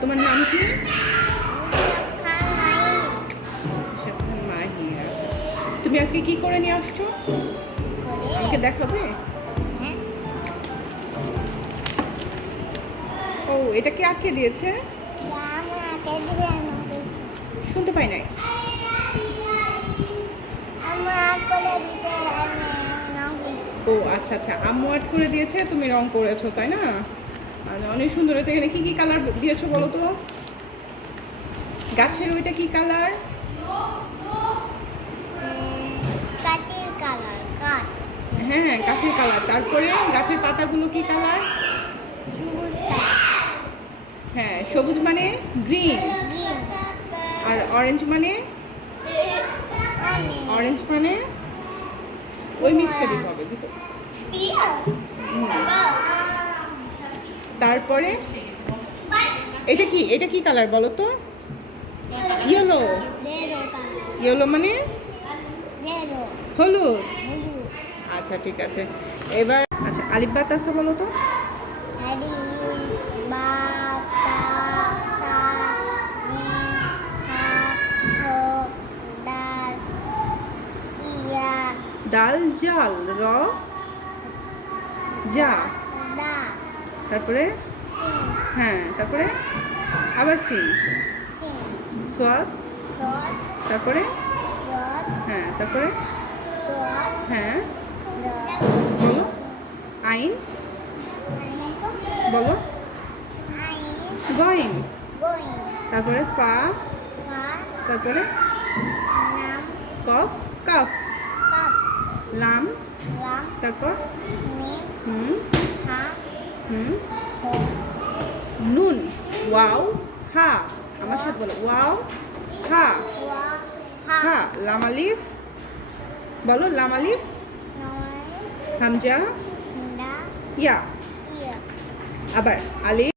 তোমার নাম কি? খান নাই শাফান মাহি। আচ্ছা, তুমি আজকে কি করে নিয়ে আসছো? করে আমাকে দেখাবে? হ্যাঁ ও, এটা কে আঁকে দিয়েছে? আমার আগে দিয়ে আনতেছি শুনতে পাই নাই। আমার করে দিতে নাও ও আচ্ছা আচ্ছা, আম্মু আর্ট করে দিয়েছে, তুমি রং করেছো তাই না? আচ্ছা, অনেক সুন্দর হয়েছে। এখানে কি কি কালার দিয়েছো বলো তো? গাছের ওইটা কি কালার? কাটির কালার কাট হ্যাঁ, কাঠের কালার। তারপরে গাছের পাতাগুলো কি কালার? সবুজ হ্যাঁ, সবুজ মানে গ্রিন, গ্রিন আর অরেঞ্জ মানে অরেঞ্জ মানে ওই মিক্সটা দিতে হবে ভিতরে। তারপরে এটা কি কালার বলো তো? ইয়েলো। রেডো কালার ইয়েলো মানে রেডো হলুদ। ব্লু আচ্ছা ঠিক আছে। এবার আচ্ছা, আলিফ বা তাসা বলো তো? হরি বাতা সা নি হা হো ডাল ইয়া দাল জাল র যা। দা তারপরে সিন হ্যাঁ, তারপরে আবার সিন সিন সোয়াদ। ছোট তারপরে ডট হ্যাঁ, তারপরে ডট হ্যাঁ ডট বলো। আইন বলো। আইন গইন। গোয়িং তারপরে ফা। পা তারপরে নাম কফ কাফ। কাপ লাম। লাম তারপর মিম হুম হা হুম হো নুন। ওয়াও হা। আমার সাথে বলো ওয়াও হা। ওয়া হা হা। লাম আলিফ বলো। লাম আলিফ নয় হামজা দা ইয়া। ইয়া আবার আলিফ